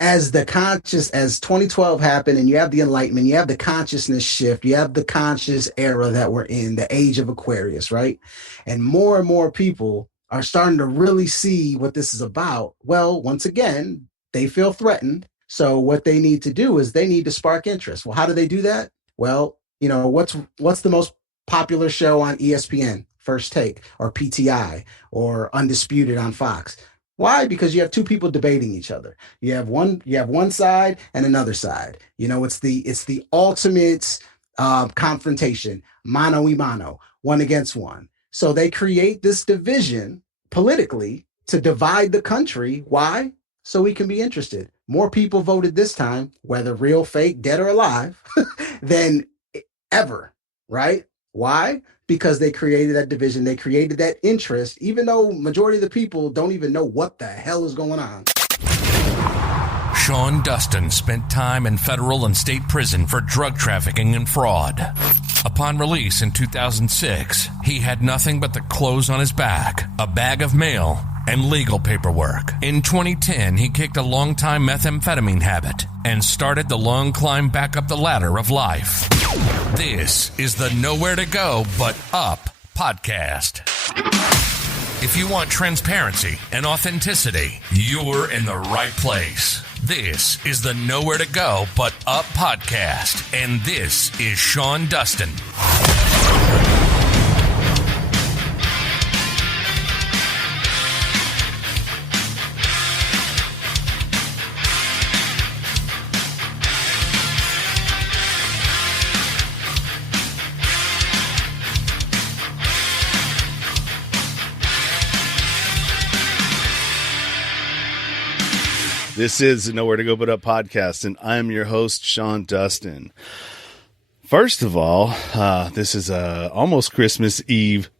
as 2012 happened and you have the Enlightenment, you have the consciousness shift, you have the conscious era that we're in, the age of Aquarius, right? And more people are starting to really see what this is about. Well, once again, they feel threatened. So what they need to do is they need to spark interest. Well, how do they do that? Well, what's the most popular show on ESPN? First Take or PTI or Undisputed on Fox. Why? Because you have two people debating each other. You have one side and another side. It's the ultimate confrontation, mano y mano, one against one. So they create this division politically to divide the country. Why? So we can be interested. More people voted this time, whether real, fake, dead or alive, than ever, right? Why? Because they created that division, they created that interest, even though majority of the people don't even know what the hell is going on. Sean Dustin spent time in federal and state prison for drug trafficking and fraud. Upon release in 2006, he had nothing but the clothes on his back, a bag of mail, and legal paperwork. In 2010, he kicked a long-time methamphetamine habit and started the long climb back up the ladder of life. This is the Nowhere to Go But Up podcast. If you want transparency and authenticity, you're in the right place. This is the Nowhere to Go But Up podcast, and this is Sean Dustin. This is the Nowhere to Go But Up podcast, and I'm your host, Sean Dustin. First of all, this is almost Christmas Eve.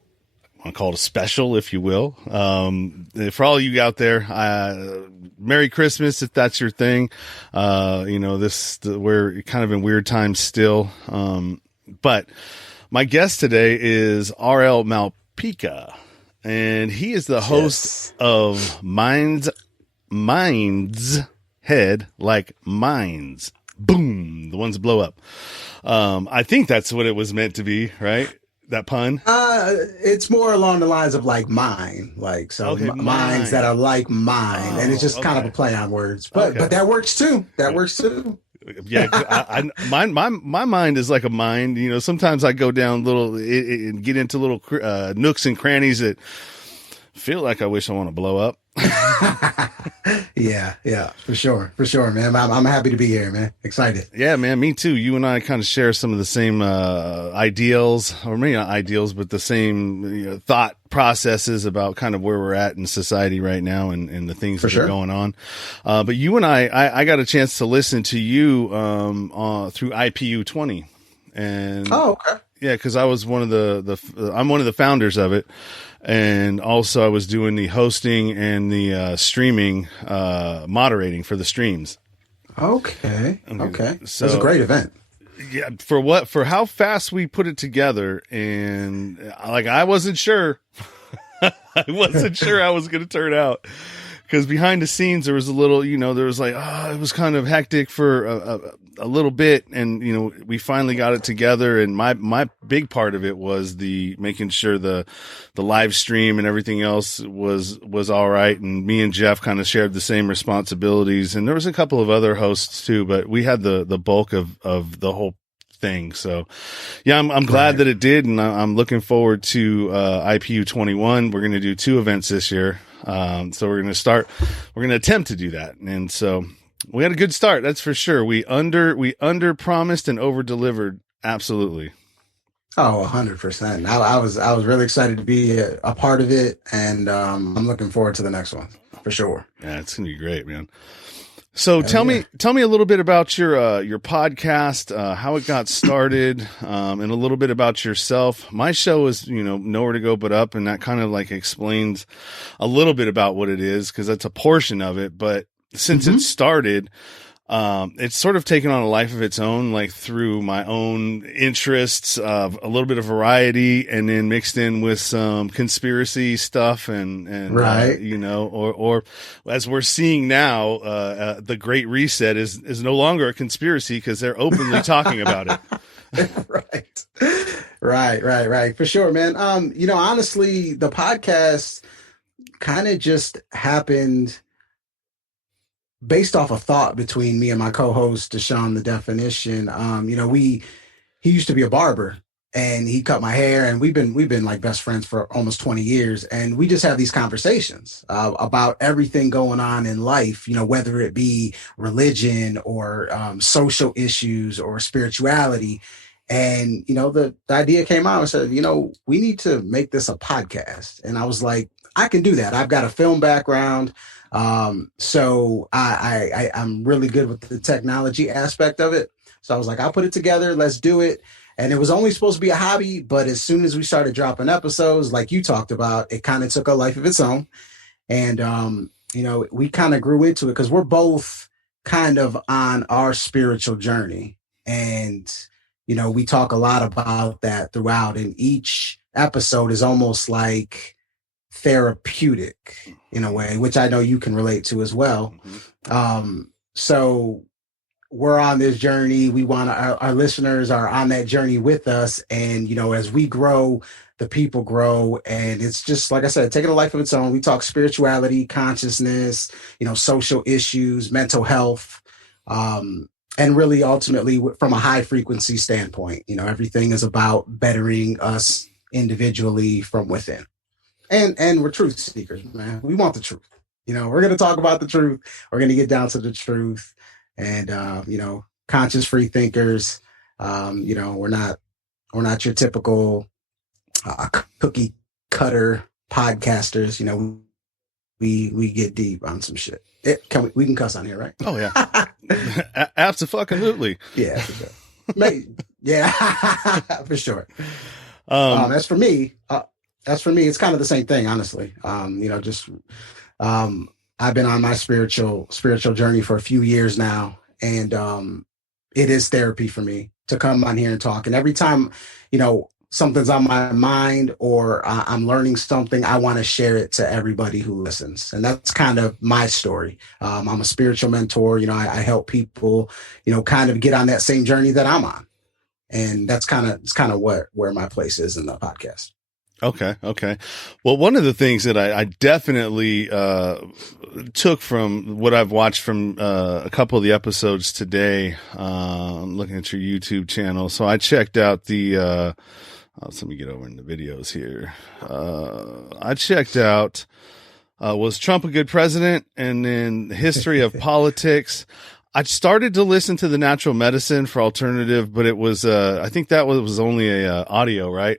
I want to call it a special, if you will. For all you out there, Merry Christmas if that's your thing. We're kind of in weird times still. But my guest today is R.L. Malpica, and he is the host of Minds Head, like mines. Boom. The ones that blow up. I think that's what it was meant to be, right? That pun? It's more along the lines of like mine. Like, so okay, mines that are like mine. And it's just kind of a play on words. But that works too. Yeah, my mind is like a mine. You know, sometimes I go down and get into little nooks and crannies that feel like I wish I want to blow up. yeah, for sure, man. I'm happy to be here, man. Excited. Yeah, man, me too. You and I kind of share some of the same ideals, or maybe not ideals, but the same thought processes about kind of where we're at in society right now and the things that are going on. But you and I got a chance to listen to you through IPU 20, and okay. Yeah, because I was I'm one of the founders of it. And also I was doing the hosting and the streaming, moderating for the streams. Okay. So it was a great event. Yeah. For how fast we put it together. And I wasn't sure. I wasn't sure how it was going to turn out. Because behind the scenes, there was a little, there was it was kind of hectic for a little bit. And, we finally got it together. And my big part of it was making sure the live stream and everything else was all right. And me and Jeff kind of shared the same responsibilities. And there was a couple of other hosts too, but we had the bulk of the whole thing. So yeah, I'm glad that it did. And I'm looking forward to IPU 21. We're going to do 2 events this year. So we're going to attempt to do that. And so we had a good start. That's for sure. We under promised and over delivered. Absolutely. Oh, 100%. I was really excited to be a part of it. And, I'm looking forward to the next one for sure. Yeah, it's going to be great, man. So tell me a little bit about your podcast, how it got started, and a little bit about yourself. My show is, Nowhere to Go But Up, and that kind of explains a little bit about what it is, because that's a portion of it. But since it started, it's sort of taken on a life of its own, like through my own interests of a little bit of variety, and then mixed in with some conspiracy stuff and Right. or as we're seeing now, the Great Reset is no longer a conspiracy because they're openly talking about it. Right. Right. For sure, man. Honestly, the podcast kind of just happened based off a thought between me and my co-host, Deshaun the Definition. He used to be a barber and he cut my hair, and we've been like best friends for almost 20 years. And we just have these conversations about everything going on in life, whether it be religion or social issues or spirituality. And, the idea came out and said, we need to make this a podcast. And I was like, I can do that. I've got a film background. So I'm really good with the technology aspect of it. So I was like, I'll put it together. Let's do it. And it was only supposed to be a hobby, but as soon as we started dropping episodes, like you talked about, it kind of took a life of its own. And, we kind of grew into it because we're both kind of on our spiritual journey. And, we talk a lot about that throughout. And each episode is almost like therapeutic in a way, which I know you can relate to as well. So we're on this journey. We want our listeners are on that journey with us. And, as we grow, the people grow. And it's just, like I said, taking a life of its own. We talk spirituality, consciousness, social issues, mental health, and really ultimately from a high frequency standpoint. Everything is about bettering us individually from within. And we're truth seekers, man. We want the truth. We're going to talk about the truth. We're going to get down to the truth. And, conscious free thinkers. We're not your typical cookie cutter podcasters. We get deep on some shit. We can cuss on here, right? Oh yeah. Absolutely. Yeah, for sure. Yeah, for sure. As for me, it's kind of the same thing, honestly. I've been on my spiritual journey for a few years now, and it is therapy for me to come on here and talk. And every time, something's on my mind or I'm learning something, I want to share it to everybody who listens. And that's kind of my story. I'm a spiritual mentor. I help people, kind of get on that same journey that I'm on. And that's kind of where my place is in the podcast. Okay. Well, one of the things that I definitely took from what I've watched from a couple of the episodes today, I'm looking at your YouTube channel. So I checked out the let me get over in the videos here. I checked out was Trump a good president, and then the history of politics. I started to listen to the natural medicine for alternative, but it was I think that was only a audio, right?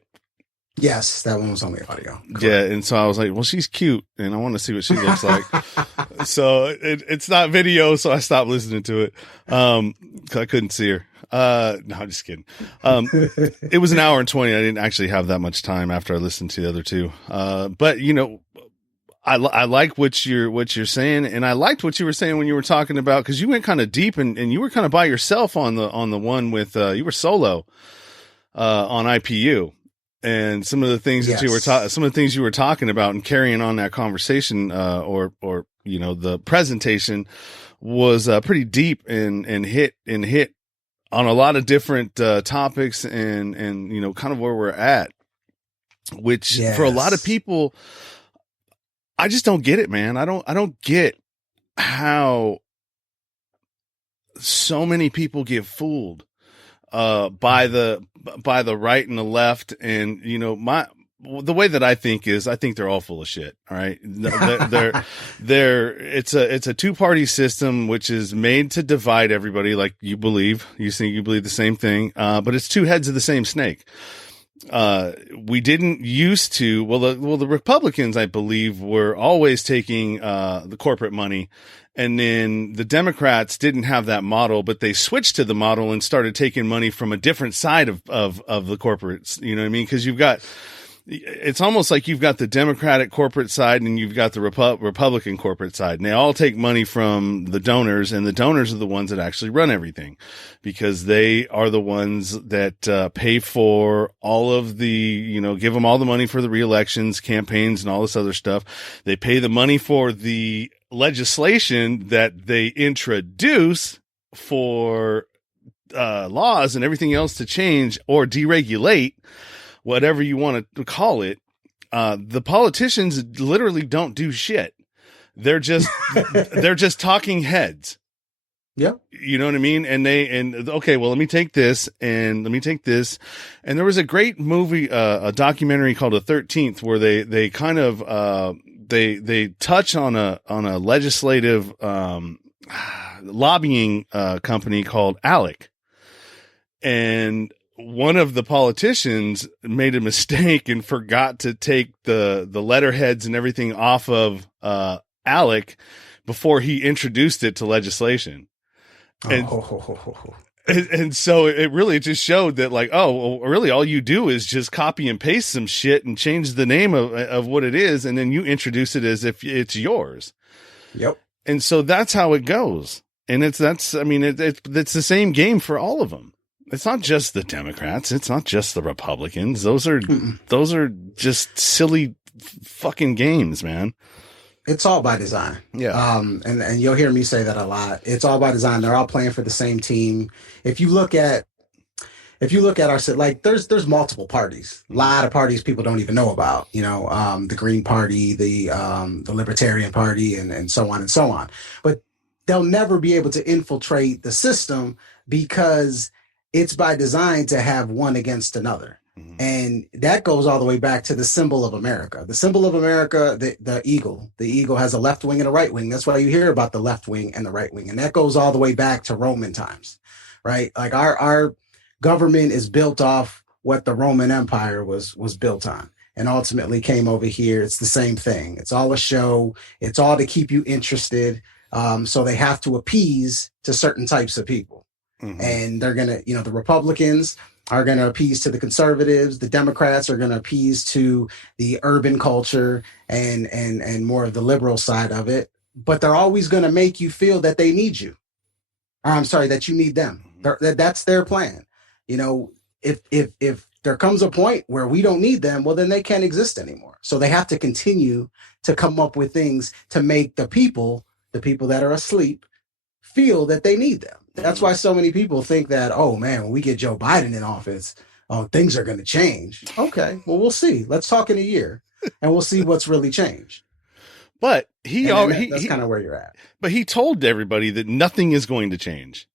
Yes, that one was only audio. Correct. Yeah, and so I was like, well, she's cute, and I want to see what she looks like. So it's not video, so I stopped listening to it because I couldn't see her. No, I'm just kidding. It was an hour and 20. I didn't actually have that much time after I listened to the other two. But I like what you're saying, and I liked what you were saying when you were talking about, because you went kind of deep and you were kind of by yourself on the one with you were solo on IPU. And some of the things that some of the things you were talking about and carrying on that conversation, or the presentation was pretty deep and hit on a lot of different topics and kind of where we're at, which for a lot of people, I just don't get it, man. I don't get how so many people get fooled by the right and the left. And, the way that I think is, I think they're all full of shit. All right. It's a two-party system, which is made to divide everybody. Like you think you believe the same thing. But it's two heads of the same snake. We didn't used to, the Republicans, I believe, were always taking, the corporate money. And then the Democrats didn't have that model, but they switched to the model and started taking money from a different side of the corporates. You know what I mean? Because you've got it's almost like you've got the Democratic corporate side and you've got the Republican corporate side, and they all take money from the donors, and the donors are the ones that actually run everything, because they are the ones that pay for all of the, give them all the money for the re-elections, campaigns, and all this other stuff. They pay the money for the legislation that they introduce for laws and everything else to change or deregulate, whatever you want to call it. The politicians literally don't do shit. They're just talking heads. Yep. You know what I mean? Okay, well, let me take this and let me take this. And there was a great movie, a documentary called The 13th, where they kind of, they touch on a legislative, lobbying, company called ALEC. And one of the politicians made a mistake and forgot to take the letterheads and everything off of ALEC before he introduced it to legislation. And so it really just showed that, like, oh, well, really all you do is just copy and paste some shit and change the name of what it is, and then you introduce it as if it's yours. Yep. And so that's how it goes. And it's the same game for all of them. It's not just the Democrats. It's not just the Republicans. Those are just silly fucking games, man. It's all by design. Yeah. And you'll hear me say that a lot. It's all by design. They're all playing for the same team. If you look at our, like, there's multiple parties, a lot of parties people don't even know about, the Green Party, the Libertarian Party, and so on and so on. But they'll never be able to infiltrate the system because it's by design to have one against another. Mm-hmm. And that goes all the way back to the symbol of America. The symbol of America, the eagle. The eagle has a left wing and a right wing. That's why you hear about the left wing and the right wing. And that goes all the way back to Roman times, right? Like our government is built off what the Roman Empire was built on, and ultimately came over here. It's the same thing. It's all a show. It's all to keep you interested. So they have to appease to certain types of people. Mm-hmm. And they're going to, the Republicans are going to appease to the conservatives. The Democrats are going to appease to the urban culture and more of the liberal side of it. But they're always going to make you feel that they need you. I'm sorry, that you need them. That's their plan. If there comes a point where we don't need them, well, then they can't exist anymore. So they have to continue to come up with things to make the people that are asleep, feel that they need them. That's why so many people think that, oh man, when we get Joe Biden in office, things are going to change. Okay, well, we'll see. Let's talk in a year and we'll see what's really changed. But that's kind of where you're at. But he told everybody that nothing is going to change.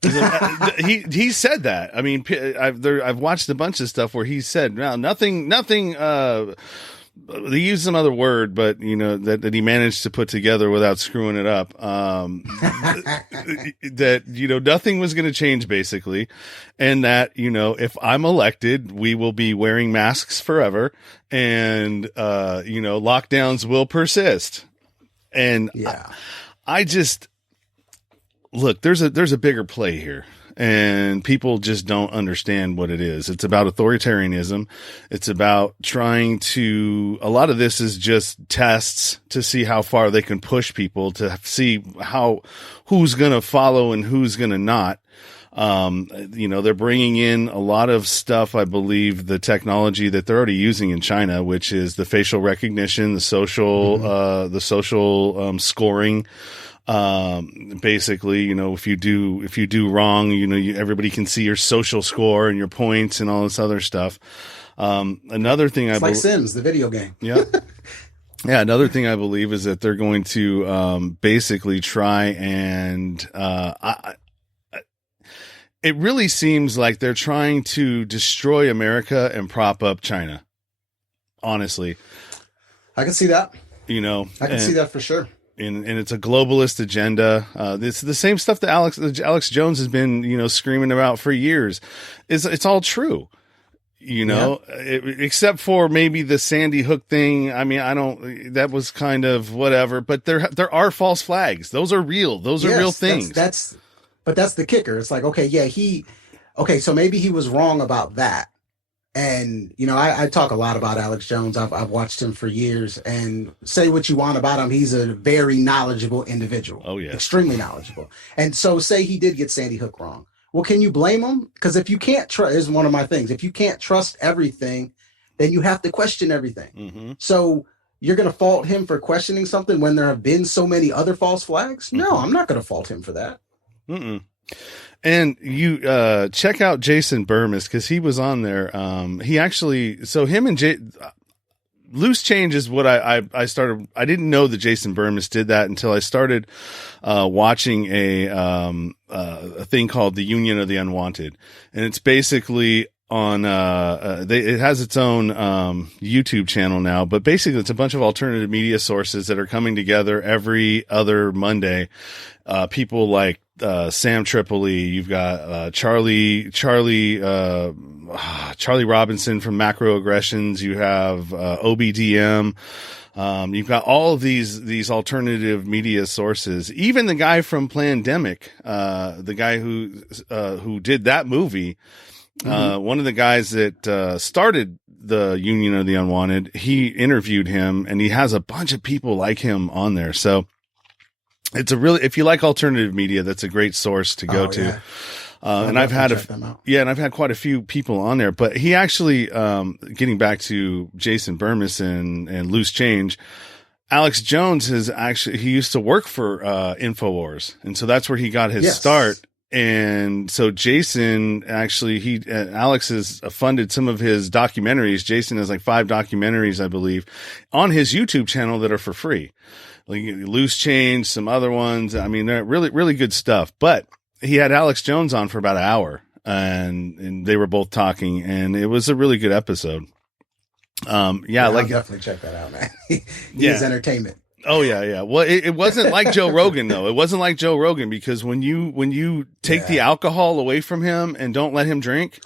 He said that. I mean, I've watched a bunch of stuff where he said, "No, nothing." They used some other word, but that he managed to put together without screwing it up. That nothing was going to change basically, and that if I'm elected, we will be wearing masks forever, and lockdowns will persist. And yeah, I just look. There's a bigger play here. And people just don't understand what it is. It's about authoritarianism. It's about a lot of this is just tests to see how far they can push people, to see who's going to follow and who's going to not. They're bringing in a lot of stuff. I believe the technology that they're already using in China, which is the facial recognition, the social scoring. Basically, if you do wrong, everybody can see your social score and your points and all this other stuff. Another thing it's like Sims, the video game. Yeah. Yeah. Another thing I believe is that they're going to, basically try and, it really seems like they're trying to destroy America and prop up China. Honestly. I can see that. I can see that for sure. And it's a globalist agenda. It's the same stuff that Alex Jones has been, screaming about for years. It's all true, except for maybe the Sandy Hook thing. I mean, that was kind of whatever, but there are false flags. Those are real. Those are real things. But that's the kicker. It's like, okay, yeah, so maybe he was wrong about that. And I talk a lot about Alex Jones. I've watched him for years, and say what you want about him, he's a very knowledgeable individual. Oh yes. Extremely knowledgeable. And so, say he did get Sandy Hook wrong. Well, can you blame him? Because if you can't trust, is one of my things. If you can't trust everything, then you have to question everything. Mm-hmm. So you're going to fault him for questioning something when there have been so many other false flags? No, I'm not going to fault him for that. Mm-mm. And you check out Jason Burmis, because he was on there. He actually, so him and Loose Change is what I started. I didn't know that Jason Burmis did that until I started watching a thing called the Union of the Unwanted, and it's basically on it has its own YouTube channel now, but basically it's a bunch of alternative media sources that are coming together every other Monday. People like Sam Tripoli, you've got Charlie Robinson from Macroaggressions, you have OBDM, you've got all of these alternative media sources. Even the guy from Plandemic, the guy who did that movie, one of the guys that started the Union of the Unwanted, he interviewed him, and he has a bunch of people like him on there. So it's if you like alternative media, that's a great source to go to. Yeah. And I've had quite a few people on there, but he actually, getting back to Jason Burmis and Loose Change, Alex Jones he used to work for InfoWars. And so that's where he got his start. And so Jason actually, Alex has funded some of his documentaries. Jason has like 5 documentaries, I believe, on his YouTube channel that are for free. Like Loose Change, some other ones. I mean, they're really, really good stuff. But he had Alex Jones on for about an hour, and they were both talking, and it was a really good episode. I'll definitely check that out, man. He is entertainment. Oh yeah. Well, it wasn't like Joe Rogan though. It wasn't like Joe Rogan, because when you take the alcohol away from him and don't let him drink,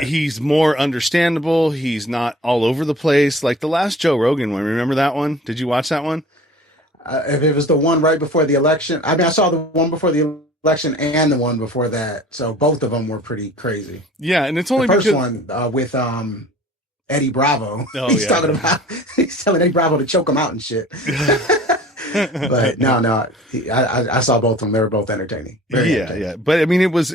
he's more understandable. He's not all over the place. Like the last Joe Rogan one. Remember that one? Did you watch that one? If it was the one right before the election, I mean, I saw the one before the election and the one before that. So both of them were pretty crazy. Yeah, and it's only the first one with Eddie Bravo. He's telling Eddie Bravo to choke him out and shit. But no, I saw both of them. They were both entertaining. Yeah. But I mean, it was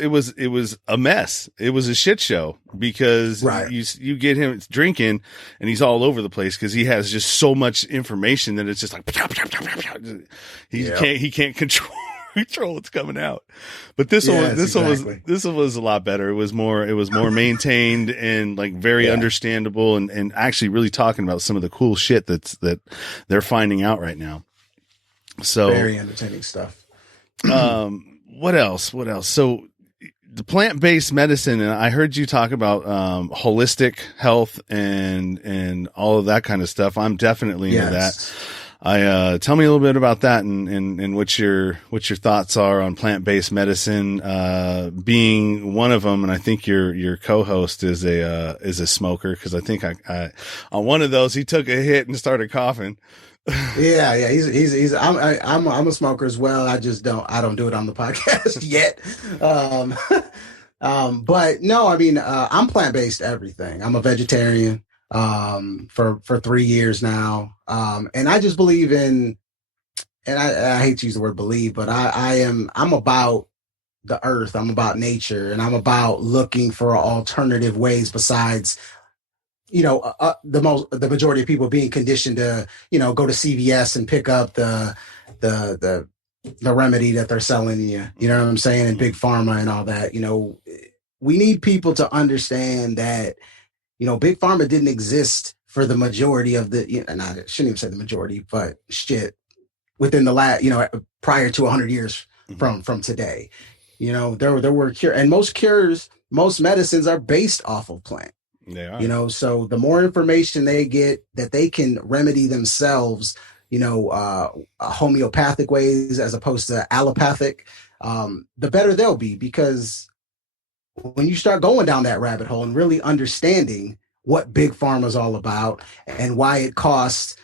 a mess. It was a shit show, because you get him drinking and he's all over the place because he has just so much information that it's just like he can't control what's coming out. But this one was a lot better. It was more maintained and like very understandable, and actually really talking about some of the cool shit that they're finding out right now. So very entertaining stuff. What else? So the plant-based medicine, and I heard you talk about holistic health and all of that kind of stuff. I'm definitely into that. Tell me a little bit about that and what your thoughts are on plant-based medicine, being one of them. And I think your co-host is a smoker, because I think I on one of those, he took a hit and started coughing. Yeah. I'm a smoker as well. I don't do it on the podcast yet. But no, I mean, I'm plant-based everything. I'm a vegetarian for 3 years now. And I just believe in, and I hate to use the word believe, but I'm about the earth. I'm about nature, and I'm about looking for alternative ways besides, the majority of people being conditioned to, go to CVS and pick up the remedy that they're selling you. You know what I'm saying? And big pharma and all that. We need people to understand that, big pharma didn't exist for the majority of and I shouldn't even say the majority, but within the last, prior to 100 years from today, there were cures, and most medicines are based off of plant. They are. So the more information they get that they can remedy themselves, homeopathic ways as opposed to allopathic, the better they'll be, because when you start going down that rabbit hole and really understanding what big pharma is all about and why it costs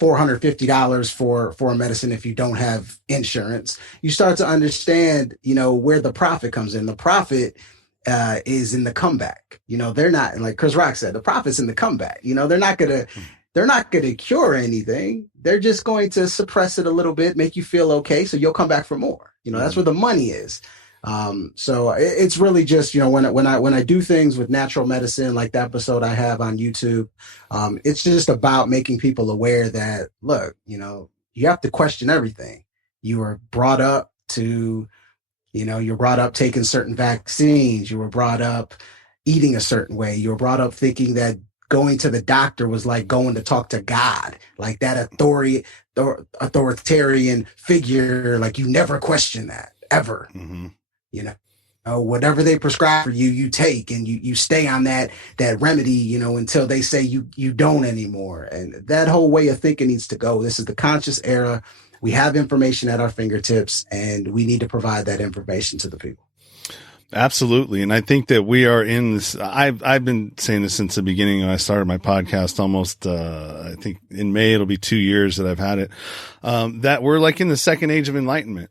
$450 for a medicine if you don't have insurance, you start to understand, where the profit comes in. The profit is in the comeback. They're not, like Chris Rock said, the profit's in the comeback. They're not gonna cure anything. They're just going to suppress it a little bit, make you feel okay, so you'll come back for more. That's where the money is. So it's really just, when I do things with natural medicine, like the episode I have on YouTube, it's just about making people aware that, look, you have to question everything. You were brought up to, you're brought up taking certain vaccines. You were brought up eating a certain way. You were brought up thinking that going to the doctor was like going to talk to God, like that authoritarian figure. Like, you never question that ever. Mm-hmm. Whatever they prescribe for you, you take, and you stay on that remedy, until they say you don't anymore. And that whole way of thinking needs to go. This is the conscious era. We have information at our fingertips, and we need to provide that information to the people. Absolutely. And I think that we are in this. I've been saying this since the beginning when I started my podcast, almost, I think in May, it'll be 2 years that I've had it, that we're like in the second age of enlightenment.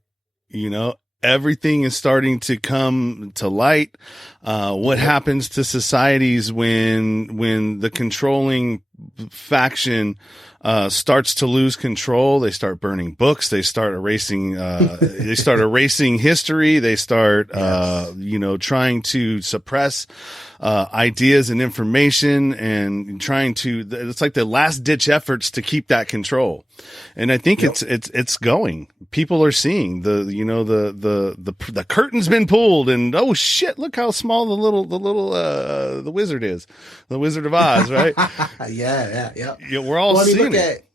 Everything is starting to come to light. What happens to societies when the controlling faction starts to lose control? They start burning books. They start erasing. They start erasing history. They start, trying to suppress ideas and information, and trying to. It's like the last ditch efforts to keep that control. And I think it's going. People are seeing the curtain's been pulled, and oh shit, look how small the wizard is, the Wizard of Oz, right? Yeah. We're all seeing it.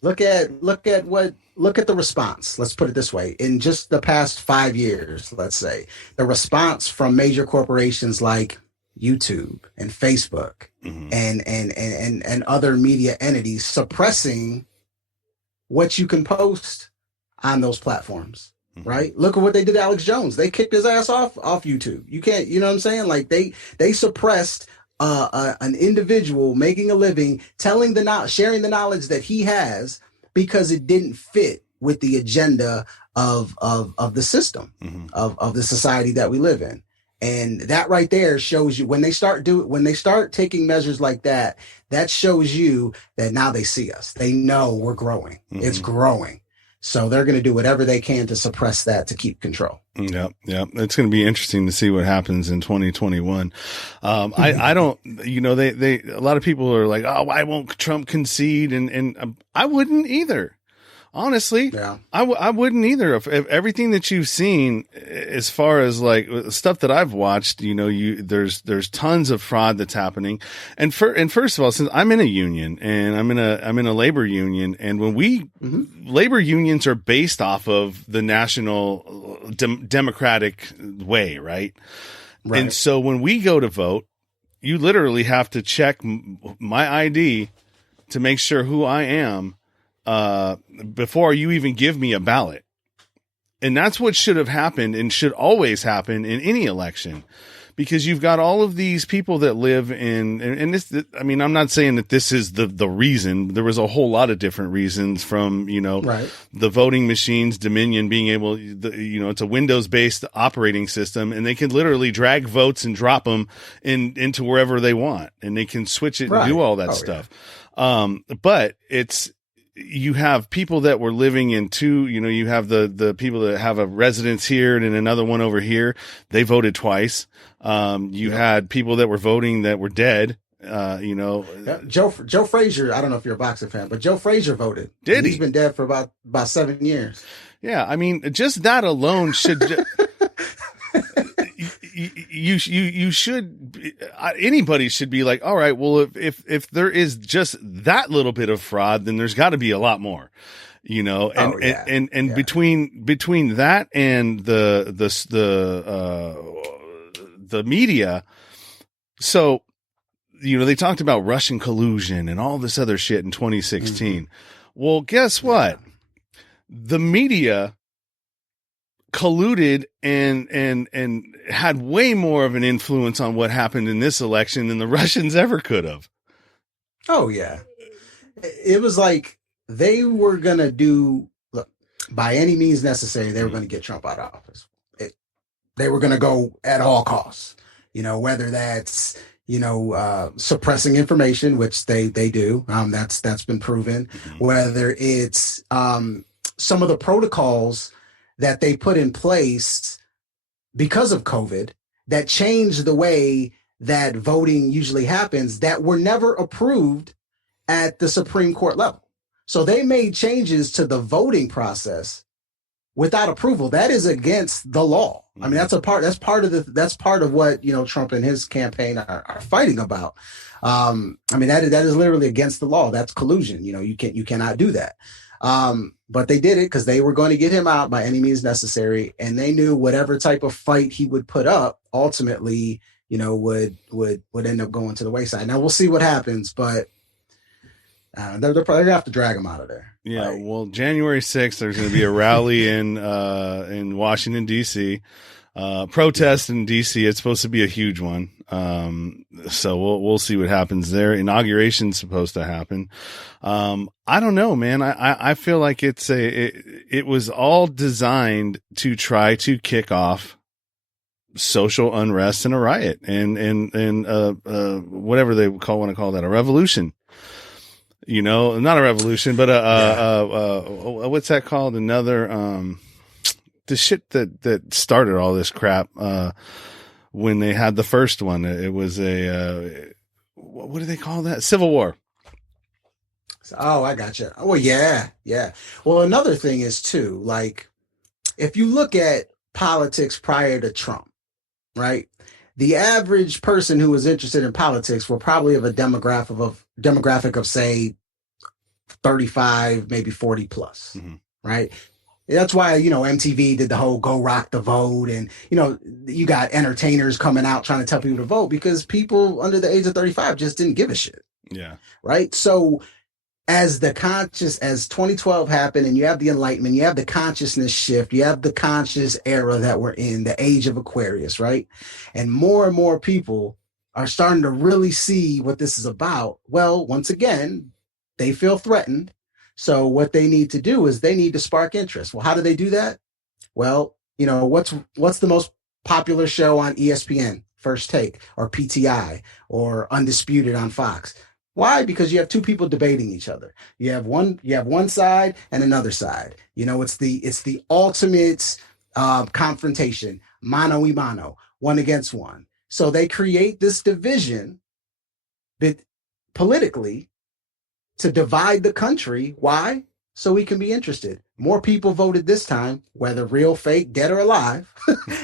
Look at the response. Let's put it this way. In just the past 5 years, let's say, the response from major corporations like YouTube and Facebook and other media entities suppressing what you can post on those platforms, right? Look at what they did to Alex Jones. They kicked his ass off YouTube. You can't, you know what I'm saying? Like they suppressed an individual making a living, sharing the knowledge that he has, because it didn't fit with the agenda of the system, of the society that we live in. And that right there shows you, when they start taking measures like that, that shows you that now they see us. They know we're growing. It's growing. So they're going to do whatever they can to suppress that, to keep control. Yeah. It's going to be interesting to see what happens in 2021. I don't, a lot of people are like, oh, why won't Trump concede? And I wouldn't either. Honestly, yeah. I wouldn't either. If everything that you've seen, as far as like stuff that I've watched, there's tons of fraud that's happening. And first of all, since I'm in a union, and I'm in a labor union, and when labor unions are based off of the national democratic way, right? And so when we go to vote, you literally have to check my ID to make sure who I am, before you even give me a ballot. And that's what should have happened, and should always happen in any election, because you've got all of these people that live in, and this, I mean, I'm not saying that this is the reason. There was a whole lot of different reasons, from, the voting machines, Dominion being able, it's a Windows based operating system, and they can literally drag votes and drop them into wherever they want, and they can switch it and do all that stuff. Yeah. But you have people that were living in two, you have the people that have a residence here and then another one over here. They voted twice. You had people that were voting that were dead. Joe Frazier, I don't know if you're a boxing fan, but Joe Frazier voted. Did he? He's been dead for about 7 years. Yeah. I mean, just that alone should, you should, anybody should be like, all right, well, if there is just that little bit of fraud, then there's got to be a lot more, and between that and the media. So, they talked about Russian collusion and all this other shit in 2016. Well, guess what? The media colluded and had way more of an influence on what happened in this election than the Russians ever could have. Oh yeah. It was like they were going to by any means necessary, they were going to get Trump out of office. they were going to go at all costs, whether that's, suppressing information, which they do. That's been proven, whether it's some of the protocols that they put in place because of COVID that changed the way that voting usually happens that were never approved at the Supreme Court level. So they made changes to the voting process without approval. That is against the law. I mean, that's part of what, Trump and his campaign are fighting about. I mean, that is literally against the law. That's collusion. You cannot do that. But they did it because they were going to get him out by any means necessary. And they knew whatever type of fight he would put up ultimately, would end up going to the wayside. Now we'll see what happens, but they're probably going to have to drag him out of there. Yeah. Right? Well, January 6th, there's going to be a rally in Washington, D.C., protest in DC. It's supposed to be a huge one. So we'll see what happens there. Inauguration's supposed to happen. I don't know, man. I feel like it was all designed to try to kick off social unrest and a riot and whatever they want to call that, a revolution. Not a revolution, but what's that called? Another, the shit that started all this crap, when they had the first one, it was what do they call that? Civil War. Oh, I gotcha. Oh, yeah. Yeah. Well, another thing is too, like, if you look at politics prior to Trump, right? The average person who was interested in politics were probably of a demographic of say 35, maybe 40 plus, right? That's why, MTV did the whole go rock the vote. And, you got entertainers coming out trying to tell people to vote because people under the age of 35 just didn't give a shit. Yeah. Right. So as 2012 happened and you have the Enlightenment, you have the consciousness shift, you have the conscious era that we're in, the age of Aquarius, right? And more people are starting to really see what this is about. Well, once again, they feel threatened. So what they need to do is they need to spark interest. Well, how do they do that? Well, what's the most popular show on ESPN? First Take or PTI or Undisputed on Fox. Why? Because you have two people debating each other. You have one side and another side. It's the ultimate confrontation, mano y mano, one against one. So they create this division that politically to divide the country. Why? So we can be interested. More people voted this time, whether real, fake, dead or alive,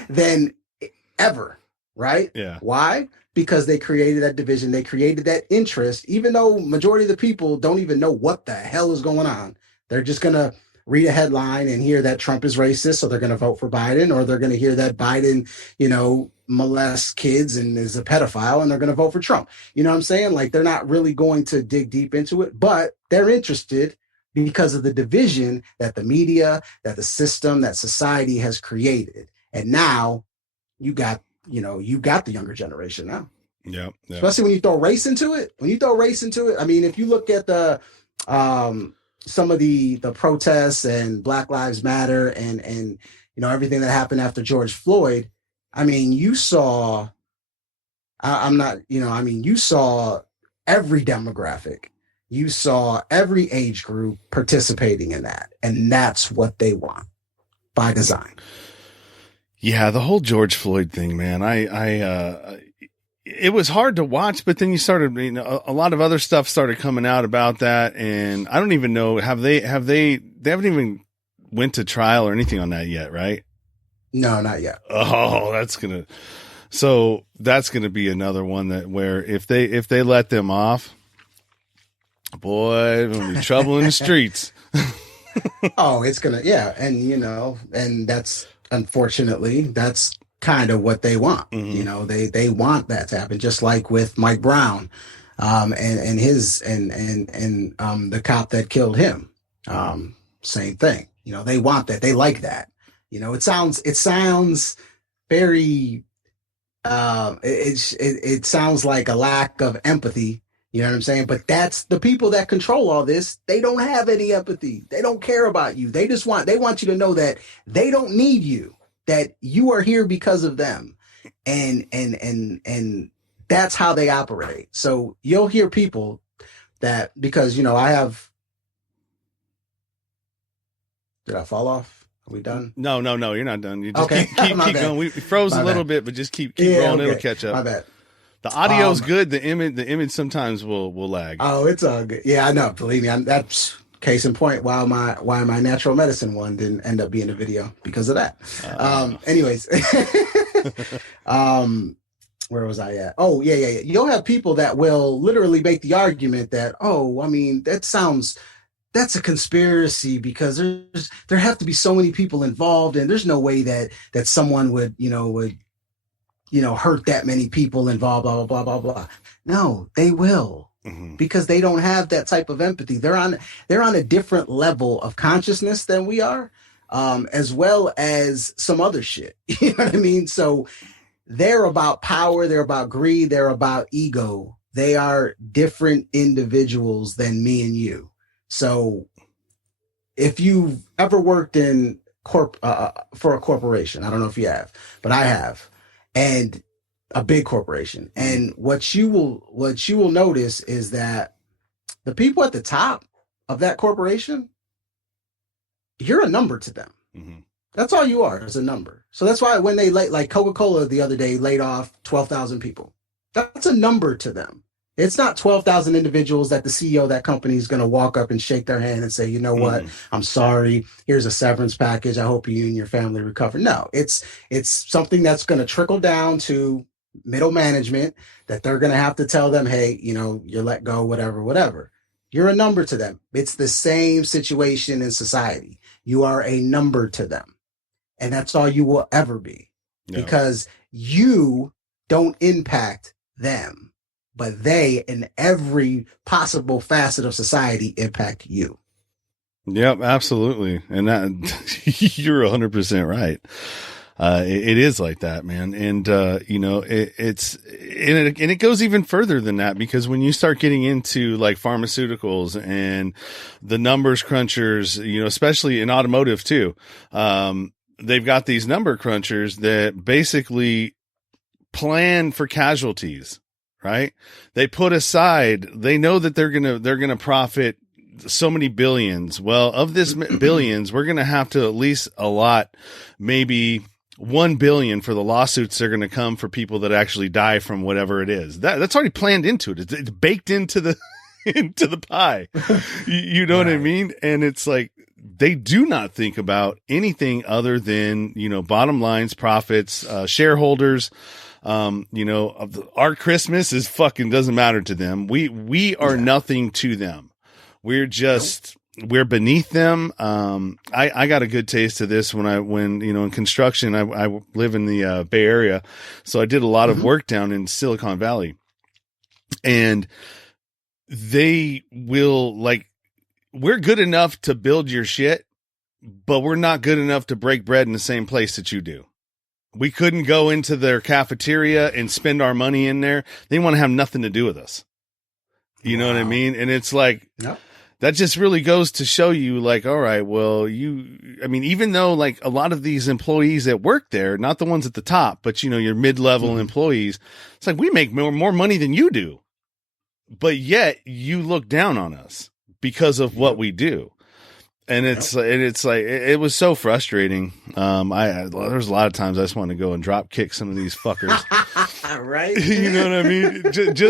than ever, right? Yeah. Why? Because they created that division. They created that interest, even though majority of the people don't even know what the hell is going on. They're just going to read a headline and hear that Trump is racist, so they're going to vote for Biden, or they're going to hear that Biden, molests kids and is a pedophile, and they're going to vote for Trump. You know what I'm saying? Like, they're not really going to dig deep into it, but they're interested because of the division that the media, that the system, that society has created. And now you got the younger generation now. Yeah. Especially when you throw race into it. I mean, if you look at the some of the protests and Black Lives Matter and everything that happened after George Floyd, I mean, you saw you saw every demographic. You saw every age group participating in that. And that's what they want by design. Yeah, the whole George Floyd thing, man. It was hard to watch, but then you started, a lot of other stuff started coming out about that, and I don't even know, they haven't even went to trial or anything on that yet, right? No, not yet. Oh, that's gonna be another one where if they let them off, boy, there'll be trouble in the streets. Oh, it's gonna, yeah, and that's, unfortunately, that's kind of what they want. They want that to happen, just like with Mike Brown, and the cop that killed him. Same thing. They want that. They like that. It sounds very. It sounds like a lack of empathy. You know what I'm saying? But that's the people that control all this. They don't have any empathy. They don't care about you. They want you to know that they don't need you. that you are here because of them. And that's how they operate. So you'll hear people that, because, I have, did I fall off? Are we done? No, you're not done. You just Okay. keep My bad. going. We froze My a little bad. bit, but just keep Yeah, rolling. okay. It'll catch up. My bad. The audio's good. The image sometimes will lag. Oh, it's all good. Yeah, I know. Believe me, that's case in point. Why my natural medicine one didn't end up being a video because of that. Anyways, where was I at? Oh, yeah. You'll have people that will literally make the argument that, oh, I mean, that's a conspiracy because there have to be so many people involved, and there's no way that someone would hurt that many people involved, blah, blah, blah, blah, blah. No, they will, because they don't have that type of empathy. They're on a different level of consciousness than we are, as well as some other shit. You know what I mean? So they're about power. They're about greed. They're about ego. They are different individuals than me and you. So if you've ever worked in for a corporation, I don't know if you have, but I have, and a big corporation. And what you will notice is that the people at the top of that corporation, you're a number to them. Mm-hmm. That's all you are, is a number. So that's why when they like Coca-Cola the other day laid off 12,000 people, that's a number to them. It's not 12,000 individuals that the CEO of that company is going to walk up and shake their hand and say, you know what, I'm sorry, here's a severance package. I hope you and your family recover. No, it's something that's going to trickle down to middle management, that they're going to have to tell them, hey, you're let go, whatever. You're a number to them. It's the same situation in society. You are a number to them. And that's all you will ever be, because you don't impact them, but they, in every possible facet of society, impact you. Yep, absolutely. And that you're 100% right. It is like that, man. And, it goes even further than that, because when you start getting into like pharmaceuticals and the numbers crunchers, especially in automotive too, they've got these number crunchers that basically plan for casualties, right? They put aside, they know that they're going to profit so many billions. Well, of this billions, we're going to have to at least allot maybe 1 billion for the lawsuits that are going to come for people that actually die from whatever it is. That's already planned into it. It's baked into the into the pie. You know what I mean? And it's like, they do not think about anything other than, bottom lines, profits, shareholders. Our Christmas is fucking doesn't matter to them. We are nothing to them. We're beneath them. I got a good taste of this when in construction, I live in the Bay Area. So I did a lot of work down in Silicon Valley, and they will we're good enough to build your shit, but we're not good enough to break bread in the same place that you do. We couldn't go into their cafeteria and spend our money in there. They want to have nothing to do with us. You know what I mean? And it's like, that just really goes to show you, all right, well, even though a lot of these employees that work there, not the ones at the top, but your mid-level employees, it's like, we make more money than you do, but yet you look down on us because of what we do. And it was so frustrating. There's a lot of times I just want to go and drop kick some of these fuckers. Right. You know what I mean?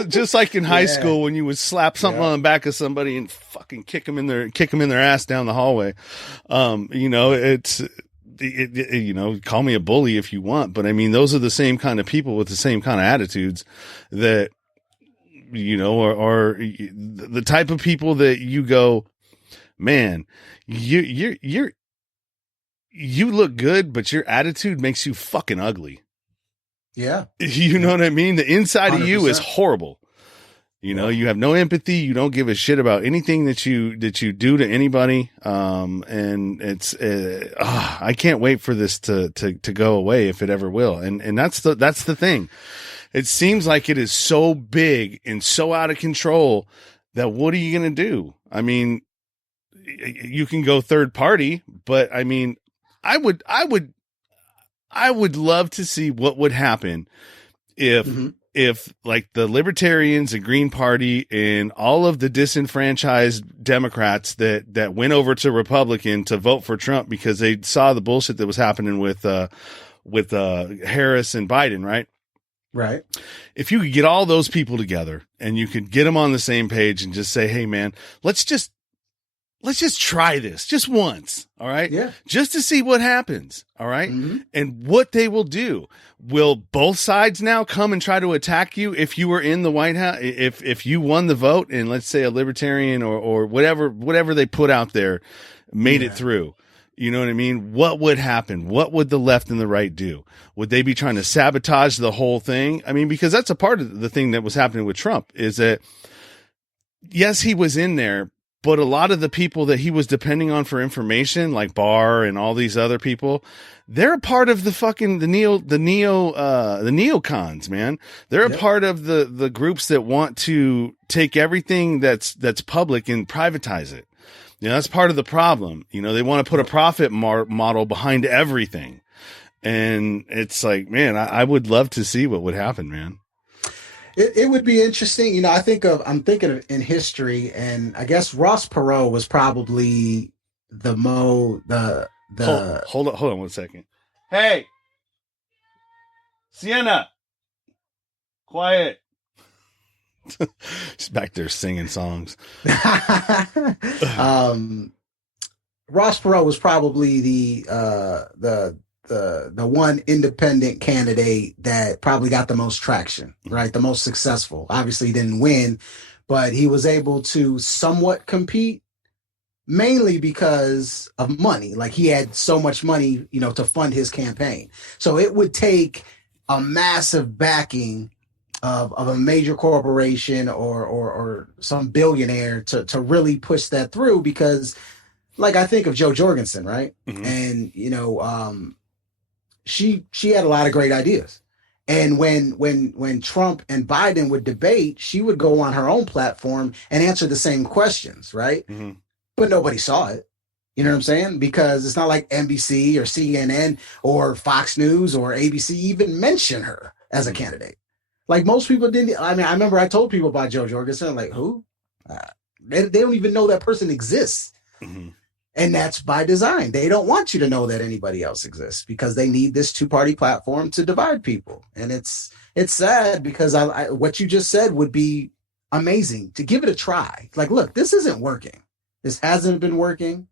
Just like in high school when you would slap something on the back of somebody and fucking kick them in their ass down the hallway. Call me a bully if you want, but I mean, those are the same kind of people with the same kind of attitudes that, are the type of people that you go, man, you look good, but your attitude makes you fucking ugly. Yeah. You know what I mean? The inside 100%. Of you is horrible. You have no empathy. You don't give a shit about anything that you do to anybody. And it's, I can't wait for this to go away, if it ever will. And that's the thing. It seems like it is so big and so out of control that what are you going to do? I mean, you can go third party, but I mean, I would I would love to see what would happen if like the Libertarians and Green Party and all of the disenfranchised Democrats that went over to Republican to vote for Trump because they saw the bullshit that was happening with Harris and Biden, right? Right. If you could get all those people together and you could get them on the same page and just say, hey man, let's just try this just once. All right. Yeah. Just to see what happens. All right. And what they will do. Will both sides now come and try to attack you if you were in the White House, if you won the vote and let's say a libertarian or whatever they put out there made it through? You know what I mean? What would happen? What would the left and the right do? Would they be trying to sabotage the whole thing? I mean, because that's a part of the thing that was happening with Trump is that, yes, he was in there, but a lot of the people that he was depending on for information, like Barr and all these other people, they're a part of the fucking, the neocons, man. They're a part of the groups that want to take everything that's public and privatize it. You know, that's part of the problem. You know, they want to put a profit model behind everything. And it's like, man, I would love to see what would happen, man. It would be interesting. You know, I'm thinking of in history, and I guess Ross Perot was probably hold on 1 second. Hey, Sienna, quiet. She's back there singing songs. Ross Perot was probably the one independent candidate that probably got the most traction, right? The most successful. Obviously he didn't win, but he was able to somewhat compete mainly because of money. Like he had so much money, you know, to fund his campaign. So it would take a massive backing of a major corporation or some billionaire to really push that through, because like I think of Jo Jorgensen, right? And you know, she had a lot of great ideas. And when Trump and Biden would debate, she would go on her own platform and answer the same questions, right? But nobody saw it. You know what I'm saying? Because it's not like NBC or CNN or Fox News or ABC even mention her as a candidate. Like most people didn't. I mean, I remember I told people about Jo Jorgensen. I'm like, who? They don't even know that person exists. And that's by design. They don't want you to know that anybody else exists because they need this two-party platform to divide people. And it's sad because what you just said would be amazing to give it a try. Like, look, this isn't working. This hasn't been working.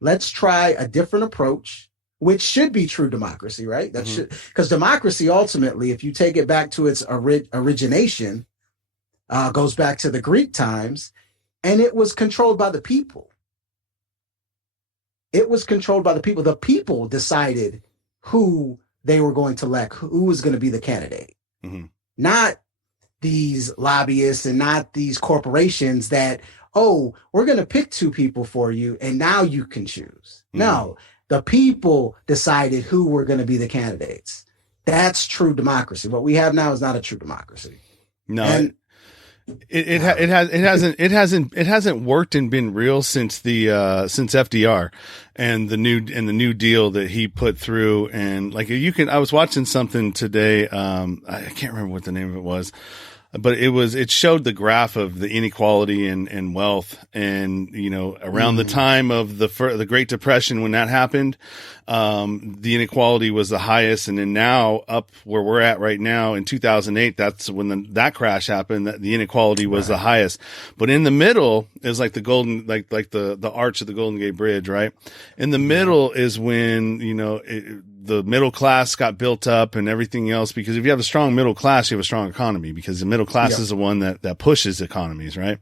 Let's try a different approach, which should be true democracy, right? That should, because democracy ultimately, if you take it back to its origination, goes back to the Greek times, and it was controlled by the people. It was controlled by the people. The people decided who they were going to elect, who was going to be the candidate, not these lobbyists and not these corporations that, oh, we're going to pick two people for you and now you can choose. No, the people decided who were going to be the candidates. That's true democracy. What we have now is not a true democracy. No. And it hasn't worked and been real since FDR and the new deal that he put through. And like I was watching something today. I can't remember what the name of it was, but it showed the graph of the inequality and wealth. And, you know, around the time of the Great Depression, when that happened, the inequality was the highest. And then now up where we're at right now in 2008, that's when that crash happened, that the inequality was the highest. But in the middle is like the golden, like the arch of the Golden Gate Bridge, right? In the middle is when, you know, the middle class got built up and everything else, because if you have a strong middle class, you have a strong economy, because the middle class is the one that pushes economies, right?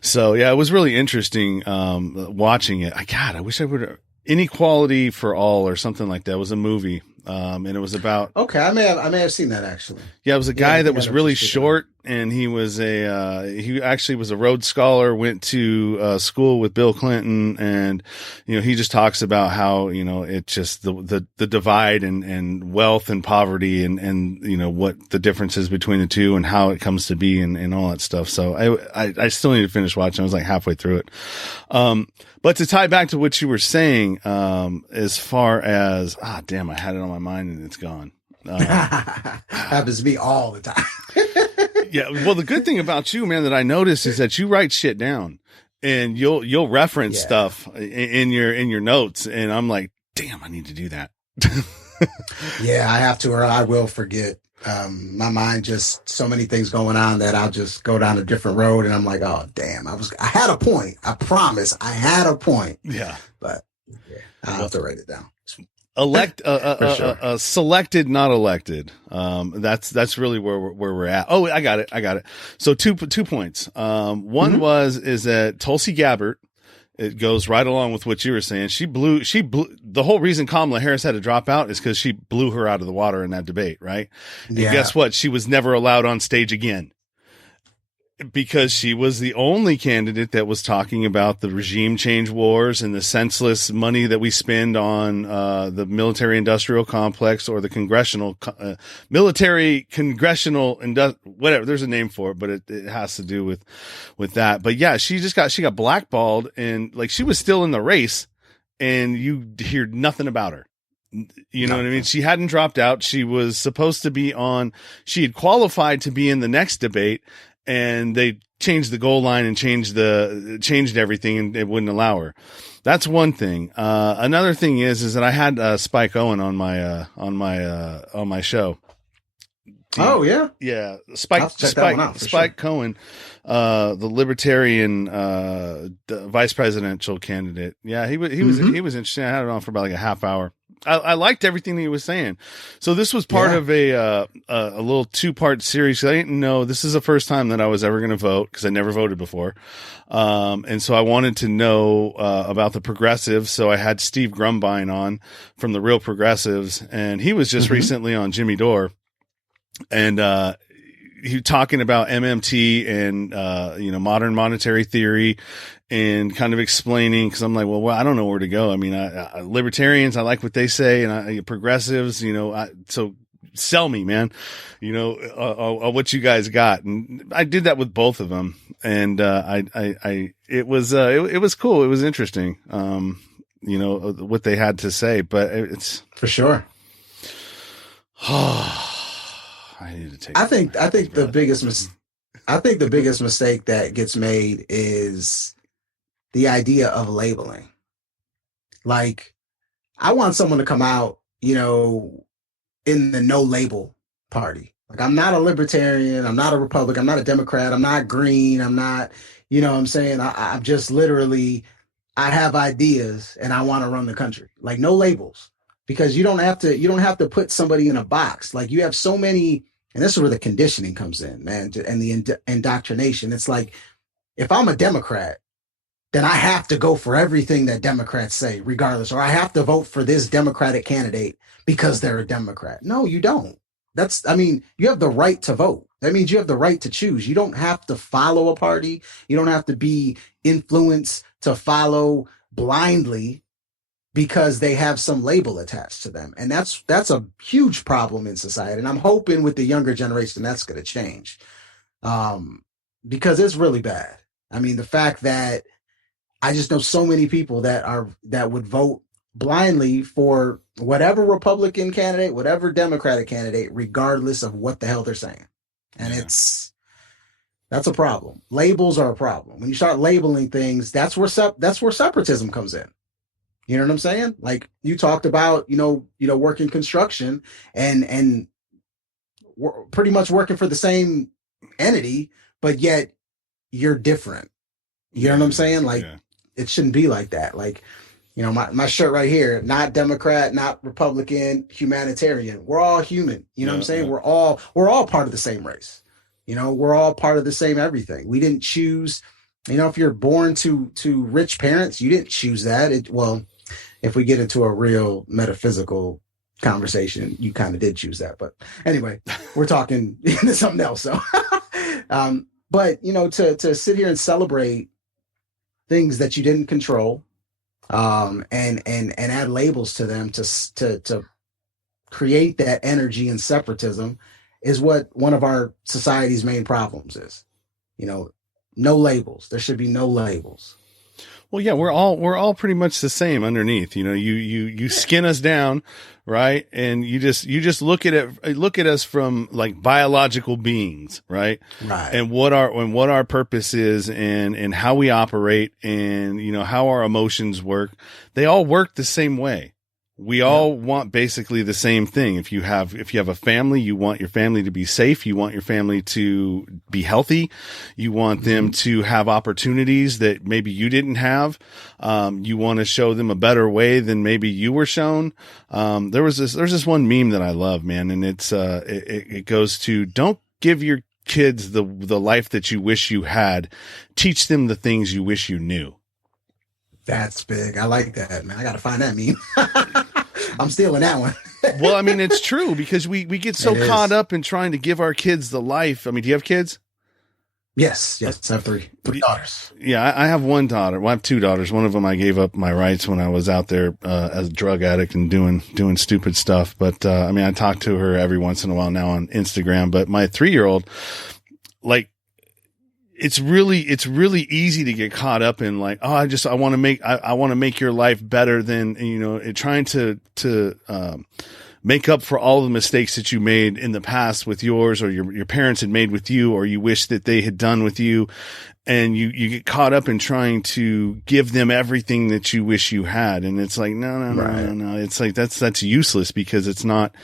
So yeah, it was really interesting watching it. I wish I would. Inequality for All or something like that. It was a movie, and it was about. Okay, I may have seen that actually. Yeah, it was a guy that was really short, and he actually was a Rhodes Scholar, went to school with Bill Clinton, and he just talks about how it just the divide and wealth and poverty and what the difference is between the two and how it comes to be and all that stuff. So I still need to finish watching. I was like halfway through it. But to tie back to what you were saying, as far as damn, I had it on my mind and it's gone. Happens to me all the time. Yeah. Well, the good thing about you, man, that I noticed is that you write shit down and you'll reference stuff in your notes. And I'm like, damn, I need to do that. Yeah, I have to, or I will forget. My mind just so many things going on that I'll just go down a different road. And I'm like, oh, damn, I had a point. I promise I had a point. Yeah. But I'll have to write it down. Selected, not elected. That's really where we're at. Oh, I got it. So two points. One is that Tulsi Gabbard, it goes right along with what you were saying. She blew the whole reason Kamala Harris had to drop out is because she blew her out of the water in that debate. Right. And guess what? She was never allowed on stage again. Because she was the only candidate that was talking about the regime change wars and the senseless money that we spend on the military industrial complex or the whatever. There's a name for it, but it has to do with that. But yeah, she got blackballed and like she was still in the race and you hear nothing about her. You know what I mean? She hadn't dropped out. She was supposed to be she had qualified to be in the next debate. And they changed the goal line and changed everything and they wouldn't allow her. That's one thing. Another thing is that I had Spike Owen on my show. Oh yeah. Yeah. Spike Cohen, the libertarian, vice presidential candidate. Yeah. He was interesting. I had it on for about like a half hour. I liked everything that he was saying. So this was part of a little 2-part series. I didn't know this is the first time that I was ever going to vote because I never voted before. And so I wanted to know about the progressives. So I had Steve Grumbine on from the Real Progressives, and he was just recently on Jimmy Dore, and he talking about MMT and modern monetary theory. And kind of explaining, because I'm like, well, I don't know where to go. I mean, libertarians, I like what they say, and progressives, so sell me, man, what you guys got. And I did that with both of them, and it was cool. It was interesting, what they had to say, but it's for sure. I need to take. I think the biggest mistake that gets made is the idea of labeling. Like, I want someone to come out, in the no label party. Like, I'm not a libertarian. I'm not a Republican. I'm not a Democrat. I'm not green. I'm not, what I'm saying? I'm just literally, I have ideas and I want to run the country. Like, no labels, because you don't have to put somebody in a box. Like, you have so many, and this is where the conditioning comes in, man, and the indoctrination. It's like, if I'm a Democrat, then I have to go for everything that Democrats say, regardless, or I have to vote for this Democratic candidate because they're a Democrat. No, you don't. You have the right to vote. That means you have the right to choose. You don't have to follow a party. You don't have to be influenced to follow blindly because they have some label attached to them. And that's a huge problem in society. And I'm hoping with the younger generation, that's going to change, because it's really bad. I mean, the fact that I just know so many people that would vote blindly for whatever Republican candidate, whatever Democratic candidate, regardless of what the hell they're saying. And that's a problem. Labels are a problem. When you start labeling things, that's where separatism comes in. You know what I'm saying? Like, you talked about, working construction and pretty much working for the same entity, but yet you're different. You know what I'm saying? Like, it shouldn't be like that. Like, my shirt right here, not Democrat, not Republican, humanitarian. We're all human. You know what I'm saying? We're all part of the same race. We're all part of the same everything. We didn't choose, if you're born to rich parents, you didn't choose that. If we get into a real metaphysical conversation, you kind of did choose that. But anyway, we're talking into something else. So But to sit here and celebrate things that you didn't control, and add labels to them to create that energy and separatism is what one of our society's main problems is. No labels. There should be no labels. Well, yeah, we're all pretty much the same underneath. You skin us down, right? And you just look at us from like biological beings, right? Right. And what our purpose is, and how we operate, and how our emotions work. They all work the same way. We all want basically the same thing. If you have a family, you want your family to be safe. You want your family to be healthy. You want them to have opportunities that maybe you didn't have. You want to show them a better way than maybe you were shown. There's this one meme that I love, man. And it goes to, don't give your kids the life that you wish you had. Teach them the things you wish you knew. That's big. I like that, man. I got to find that meme. I'm stealing that one. Well, I mean, it's true, because we get so caught up in trying to give our kids the life. I mean, do you have kids? Yes. I have three daughters. Yeah, I have one daughter. Well, I have two daughters. One of them I gave up my rights when I was out there as a drug addict and doing stupid stuff. But I mean, I talk to her every once in a while now on Instagram. But my 3-year-old, like, it's really easy to get caught up in like, oh, I want to make your life better than, trying to make up for all the mistakes that you made in the past with yours, or your parents had made with you, or you wish that they had done with you. And you get caught up in trying to give them everything that you wish you had. And it's like, no. It's like, that's useless, because it's material.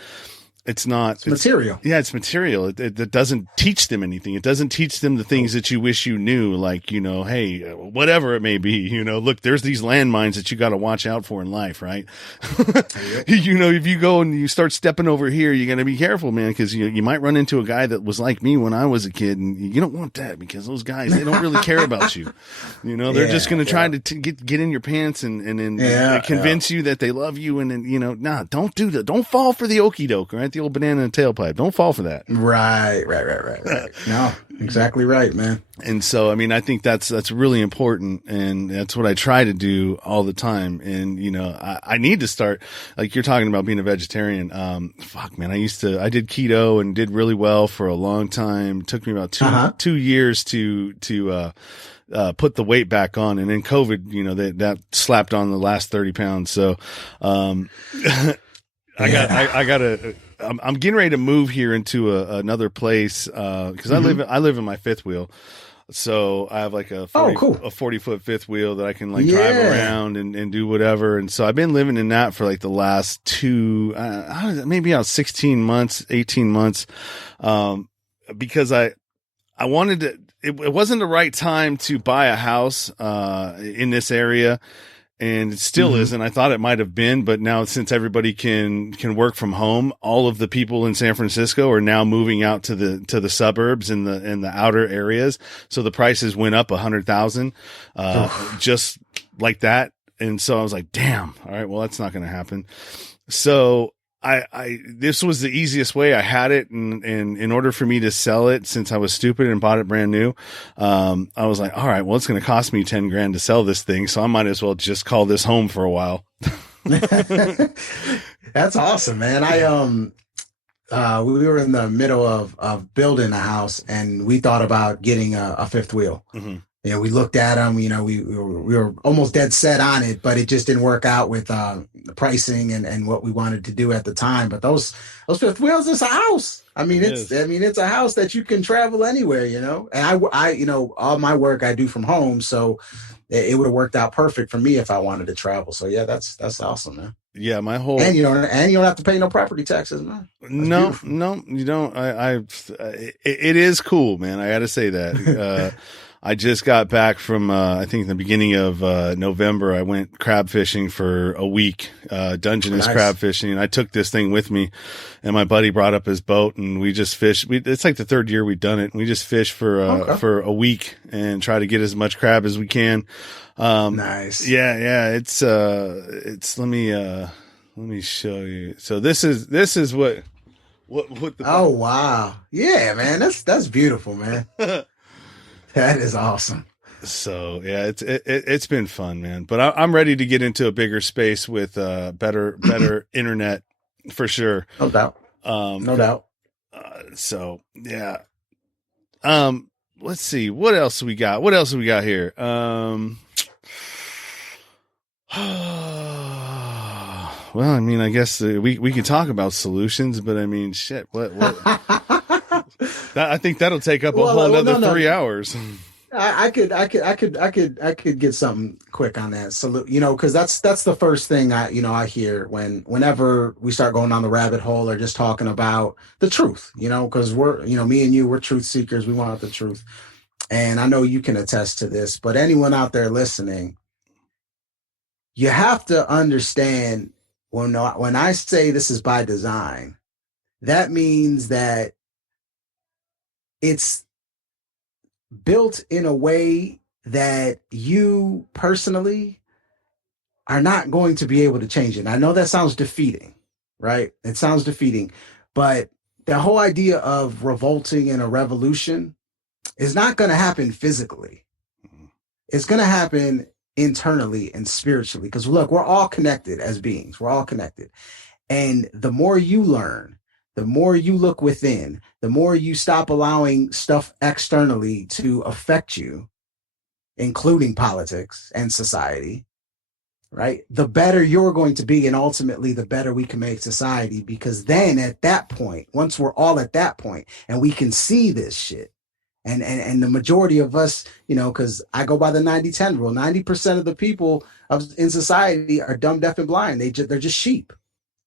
Yeah, it's material. It doesn't teach them anything. It doesn't teach them the things that you wish you knew, like, hey, whatever it may be, look, there's these landmines that you got to watch out for in life, right? If you go and you start stepping over here, you're going to be careful, man, because you might run into a guy that was like me when I was a kid, and you don't want that, because those guys, they don't really care about you. They're just going to try to get in your pants and convince you that they love you, and then, don't do that. Don't fall for the okie doke, right? The old banana in the tailpipe. Don't fall for that. Right. No, exactly right, man. And so, I mean, I think that's really important, and that's what I try to do all the time. And, I need to start, like you're talking about being a vegetarian. Fuck, man, I did keto and did really well for a long time. It took me about 2 years to put the weight back on. And then COVID, that slapped on the last 30 pounds. So, I'm getting ready to move here into another place, because I live in my fifth wheel. So I have like a 40-foot fifth wheel that I can like drive around and do whatever. And so I've been living in that for like the last maybe 16 months, 18 months. Because I wanted to, it wasn't the right time to buy a house, in this area. And it still isn't. I thought it might have been, but now since everybody can work from home, all of the people in San Francisco are now moving out to the suburbs and the outer areas. So the prices went up 100,000, just like that. And so I was like, damn, all right, well, that's not going to happen. So this was the easiest way. I had it, and in order for me to sell it, since I was stupid and bought it brand new, I was like, all right, well, it's going to cost me 10 grand to sell this thing. So I might as well just call this home for a while. That's awesome, man. We were in the middle of building a house, and we thought about getting a fifth wheel. Mm-hmm. We looked at them, we were almost dead set on it, but it just didn't work out with the pricing and what we wanted to do at the time. But those fifth wheels, it's a house. I mean, it's a house that you can travel anywhere, and I all my work I do from home. So it would have worked out perfect for me if I wanted to travel. So yeah, that's awesome, man. Yeah, my whole and you don't have to pay no property taxes, man. No, you don't. It is cool, man. I got to say that. I just got back from, I think the beginning of, November. I went crab fishing for a week, Dungeness crab fishing. And I took this thing with me, and my buddy brought up his boat, and we just fished. It's like the third year we've done it. And we just fished for a week and try to get as much crab as we can. Nice. Yeah. It's, let me show you. So this is what what the Oh wow. Yeah, man. That's beautiful, man. That is awesome. So yeah, it's been fun, man. But I'm ready to get into a bigger space with better internet for sure. No doubt. No doubt. So yeah. Let's see what else we got. What else we got here? Well, I mean, I guess we can talk about solutions, but I mean, shit. What? I think that'll take up a whole another 3 hours. I could get something quick on that. So, because that's the first thing I hear whenever we start going down the rabbit hole or just talking about the truth, because we're, me and you, we're truth seekers. We want the truth. And I know you can attest to this, but anyone out there listening, you have to understand when I say this is by design, that means that it's built in a way that you personally are not going to be able to change it. I know that sounds defeating, right? It sounds defeating, but the whole idea of revolting in a revolution is not going to happen physically. It's going to happen internally and spiritually. Because look, we're all connected as beings. We're all connected. And the more you learn, the more you look within, the more you stop allowing stuff externally to affect you, including politics and society, right? The better you're going to be, and ultimately the better we can make society. Because then at that point, once we're all at that point and we can see this shit, and the majority of us, because I go by the 90-10 rule, 90% of the people in society are dumb, deaf, and blind. They're just sheep.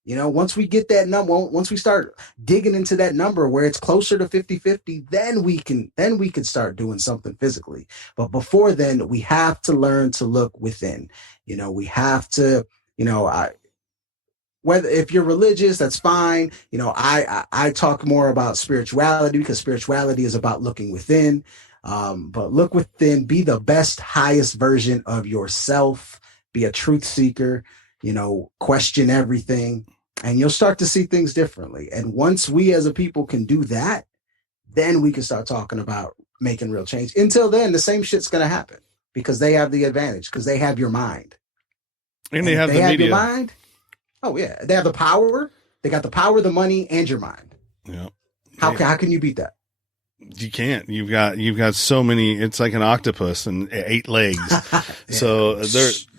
Once we get that number, once we start digging into that number where it's closer to 50-50, then we can start doing something physically. But before then, we have to learn to look within. We have to, whether if you're religious, that's fine. I talk more about spirituality because spirituality is about looking within. But look within, be the best, highest version of yourself, be a truth seeker, question everything, and you'll start to see things differently. And once we as a people can do that, then we can start talking about making real change. Until then, the same shit's going to happen because they have the advantage, because they have your mind. And they have the media. Your mind. Oh yeah, they have the power. They got the power, the money, and your mind. Yeah. How can you beat that? You can't. You've got so many. It's like an octopus and 8 legs. Yeah. So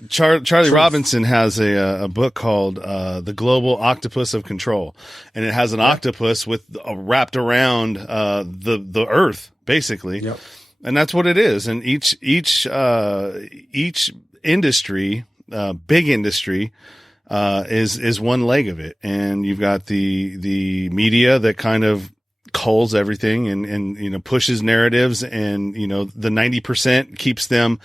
Charlie Robinson has a book called The Global Octopus of Control, and it has an octopus with wrapped around the Earth basically, and that's what it is. And each industry, big industry, is one leg of it, and you've got the media that kind of culls everything and pushes narratives, and the 90% keeps them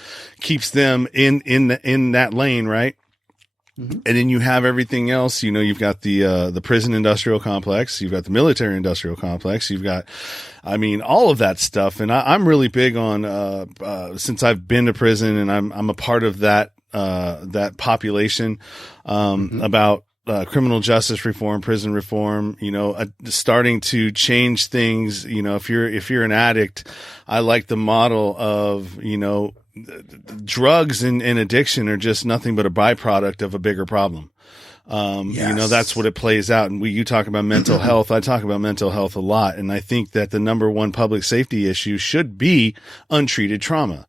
in that lane, right? Mm-hmm. And then you have everything else. You've got the prison industrial complex, you've got the military industrial complex, you've got, all of that stuff. And I'm really big on since I've been to prison and I'm a part of that population, about criminal justice reform, prison reform, starting to change things. If you're an addict, I like the model of, drugs and addiction are just nothing but a byproduct of a bigger problem. Yes. That's what it plays out. And you talk about mental health. I talk about mental health a lot. And I think that the number one public safety issue should be untreated trauma,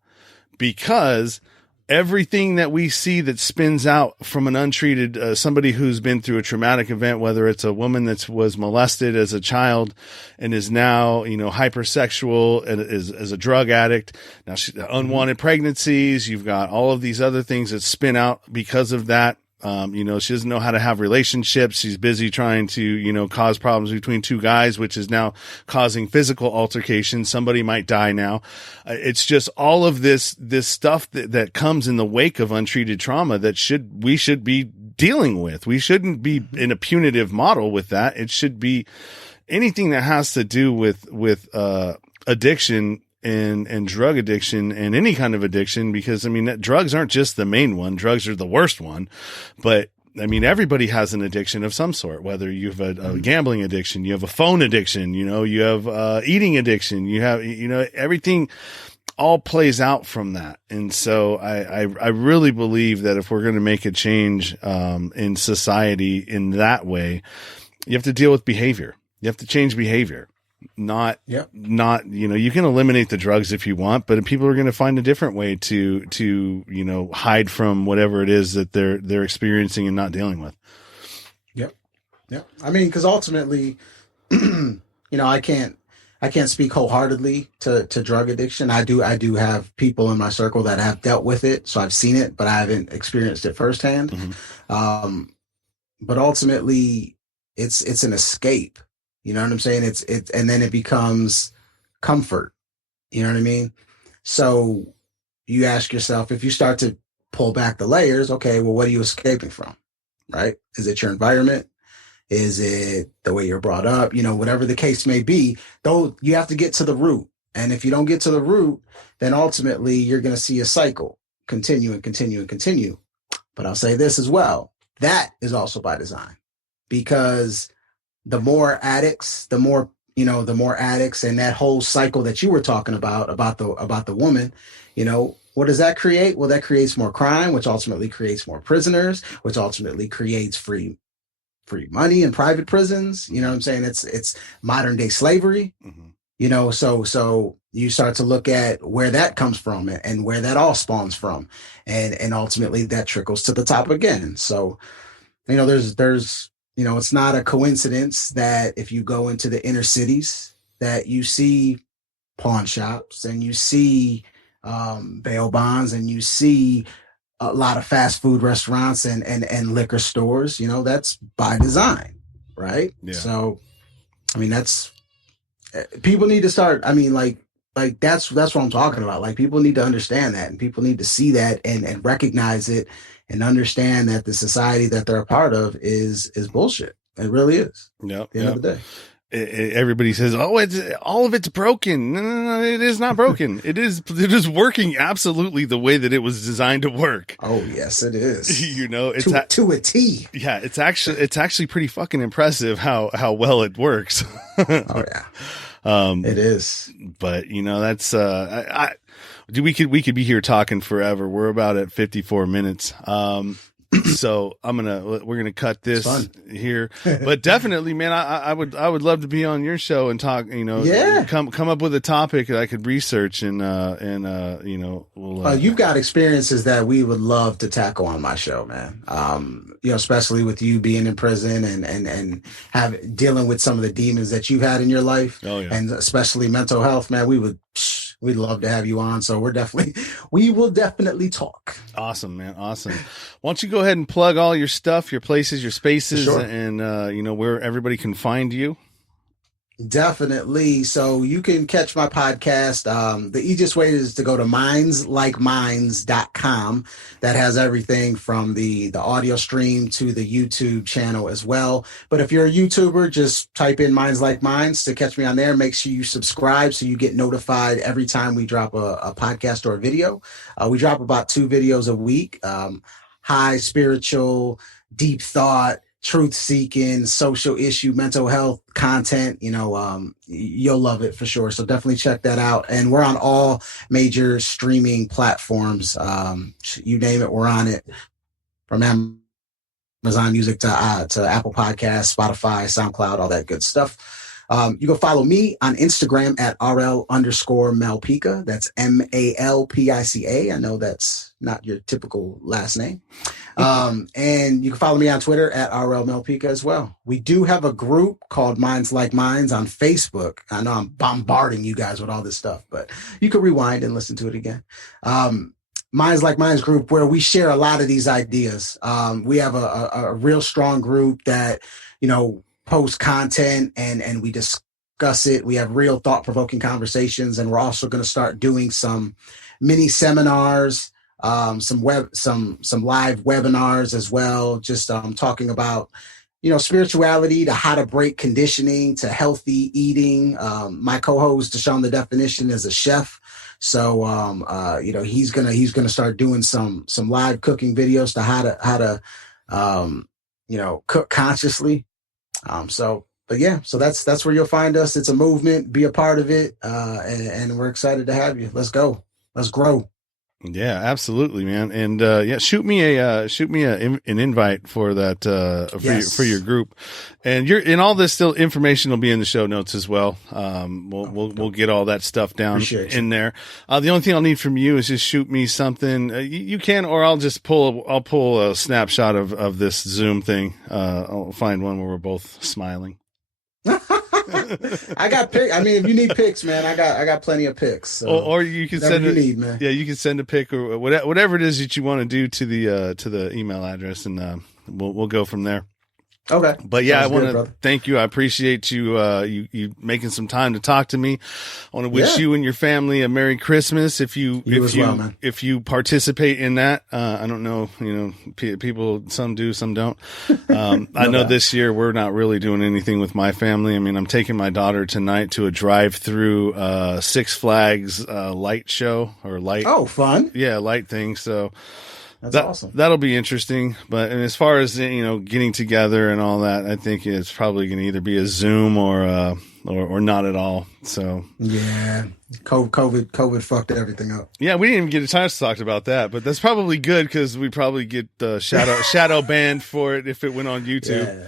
because everything that we see that spins out from an untreated, somebody who's been through a traumatic event, whether it's a woman that was molested as a child and is now, hypersexual and is a drug addict. Now unwanted pregnancies. You've got all of these other things that spin out because of that. She doesn't know how to have relationships. She's busy trying to, cause problems between two guys, which is now causing physical altercations. Somebody might die now. It's just all of this stuff that comes in the wake of untreated trauma that we should be dealing with. We shouldn't be in a punitive model with that. It should be anything that has to do with addiction and drug addiction and any kind of addiction, because drugs aren't just the main one. Drugs are the worst one, but I mean, everybody has an addiction of some sort, whether you have a gambling addiction, you have a phone addiction, you have eating addiction, you have, everything all plays out from that. And so I really believe that if we're going to make a change in society in that way, you have to deal with behavior. You have to change behavior. Not, you can eliminate the drugs if you want, but people are going to find a different way to hide from whatever it is that they're experiencing and not dealing with. Yep. I mean, because ultimately, I can't speak wholeheartly to drug addiction. I do have people in my circle that have dealt with it, so I've seen it, but I haven't experienced it firsthand. Mm-hmm. But ultimately, it's an escape. You know what I'm saying? It's and then it becomes comfort. You know what I mean? So you ask yourself, if you start to pull back the layers, okay, well, what are you escaping from? Right? Is it your environment? Is it the way you're brought up? Whatever the case may be, though, you have to get to the root. And if you don't get to the root, then ultimately you're going to see a cycle continue and continue and continue. But I'll say this as well. That is also by design, because the more addicts and that whole cycle that you were talking about the woman, what does that create? Well, that creates more crime, which ultimately creates more prisoners, which ultimately creates free money in private prisons. You know what I'm saying? It's modern day slavery. Mm-hmm. So you start to look at where that comes from and where that all spawns from. And ultimately that trickles to the top again. So, there's it's not a coincidence that if you go into the inner cities that you see pawn shops and you see bail bonds and you see a lot of fast food restaurants and liquor stores. That's by design, right? Yeah. So, I mean, that's people need to start. I mean, like that's what I'm talking about. Like, people need to understand that, and people need to see that and recognize it and understand that the society that they're a part of is bullshit. It really is. Yeah. At the end of the day. Everybody says, "Oh, all of it's broken." No, it is not broken. It is working absolutely the way that it was designed to work. Oh yes, it is. It's to a T. Yeah, it's actually pretty fucking impressive how well it works. Oh yeah, it is. But that's we could be here talking forever. We're about at 54 minutes. So we're gonna cut this here, but definitely, man, I would love to be on your show and talk. Come up with a topic that I could research and we'll. You've got experiences that we would love to tackle on my show, man. Especially with you being in prison and dealing with some of the demons that you've had in your life, and especially mental health, man. We'd love to have you on. So we will definitely talk. Awesome, man. Awesome. Why don't you go ahead and plug all your stuff, your places, your spaces, and where everybody can find you? Definitely. So you can catch my podcast. The easiest way is to go to mindsLikeMinds.com. That has everything from the audio stream to the YouTube channel as well. But if you're a YouTuber, just type in Minds Like Minds to catch me on there. Make sure you subscribe so you get notified every time we drop a podcast or a video. We drop about 2 videos a week. High spiritual, deep thought, truth-seeking, social issue, mental health content. You'll love it for sure. So definitely check that out. And we're on all major streaming platforms. You name it, we're on it. From Amazon Music to Apple Podcasts, Spotify, SoundCloud, all that good stuff. You can follow me on Instagram at RL_Malpica. That's MALPICA. I know that's not your typical last name. And you can follow me on Twitter at RL Malpica as well. We do have a group called Minds Like Minds on Facebook. I know I'm bombarding you guys with all this stuff, but you can rewind and listen to it again. Minds Like Minds group, where we share a lot of these ideas. We have a real strong group that, post content and we discuss it. We have real thought-provoking conversations, and we're also going to start doing some mini seminars, some live webinars as well, just talking about spirituality to how to break conditioning to healthy eating. My co-host Deshaun the Definition is a chef, so he's gonna start doing some live cooking videos to how to cook consciously. So that's where you'll find us. It's a movement. Be a part of it, and we're excited to have you. Let's go. Let's grow. Yeah, absolutely, man. And shoot me an invite for that for your group. And all this still information will be in the show notes as well. We'll get all that stuff down in there. The only thing I'll need from you is just shoot me something. You can, or I'll pull a snapshot of this Zoom thing. I'll find one where we're both smiling. I got pics. I mean, if you need pics, man, I got plenty of pics. So or you can send man. Yeah, you can send a pic or whatever it is that you want to do to the email address, and we'll go from there. Okay. But yeah, I want to thank you. I appreciate you making some time to talk to me. I want to wish you and your family a Merry Christmas. If you participate in that, I don't know, people, some do, some don't. I know this year we're not really doing anything with my family. I mean, I'm taking my daughter tonight to a drive-through Six Flags light show or light. Oh, fun. Yeah, light thing. So that's awesome. That'll be interesting. But as far as getting together and all that, I think it's probably going to either be a Zoom or not at all. So yeah, COVID fucked everything up. Yeah, we didn't even get a chance to talk about that, but that's probably good because we probably get shadow banned for it if it went on YouTube. Yeah.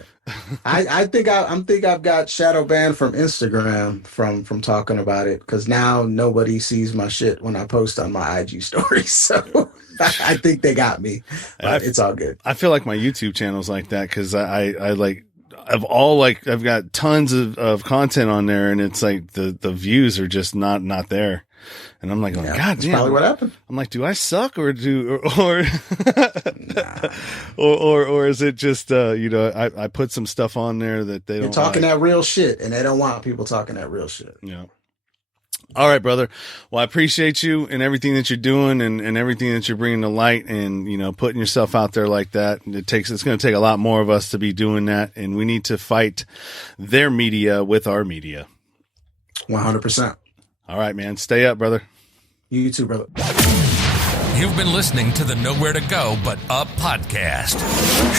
I think I've got shadow banned from Instagram from talking about it because now nobody sees my shit when I post on my IG stories. So I think they got me. It's all good. I feel like my YouTube channel's like that because I've got tons of content on there, and it's like the views are just not there. And I'm like, God damn, that's probably what happened. I'm like, do I suck or or is it just I put some stuff on there that they don't. You're talking that real shit, and they don't want people talking that real shit. Yeah. All right, brother. Well, I appreciate you and everything that you're doing and everything that you're bringing to light and, putting yourself out there like that. It's going to take a lot more of us to be doing that. And we need to fight their media with our media. 100%. All right, man. Stay up, brother. You too, brother. You've been listening to the Nowhere to Go But Up podcast.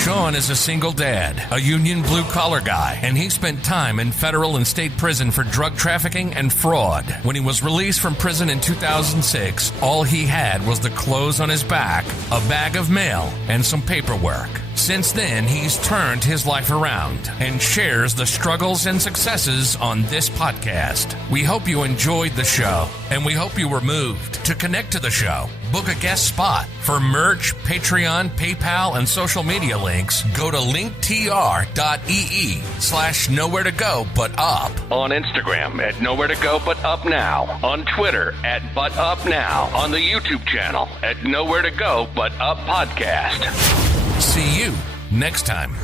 Sean is a single dad, a union blue-collar guy, and he spent time in federal and state prison for drug trafficking and fraud. When he was released from prison in 2006, all he had was the clothes on his back, a bag of mail, and some paperwork. Since then, he's turned his life around and shares the struggles and successes on this podcast. We hope you enjoyed the show, and we hope you were moved. To connect to the show, book a guest spot. For merch, Patreon, PayPal, and social media links, go to linktr.ee/nowhere to go but up. On Instagram at Nowhere to Go But Up Now. On Twitter at But Up Now. On the YouTube channel at Nowhere to Go But Up Podcast. See you next time.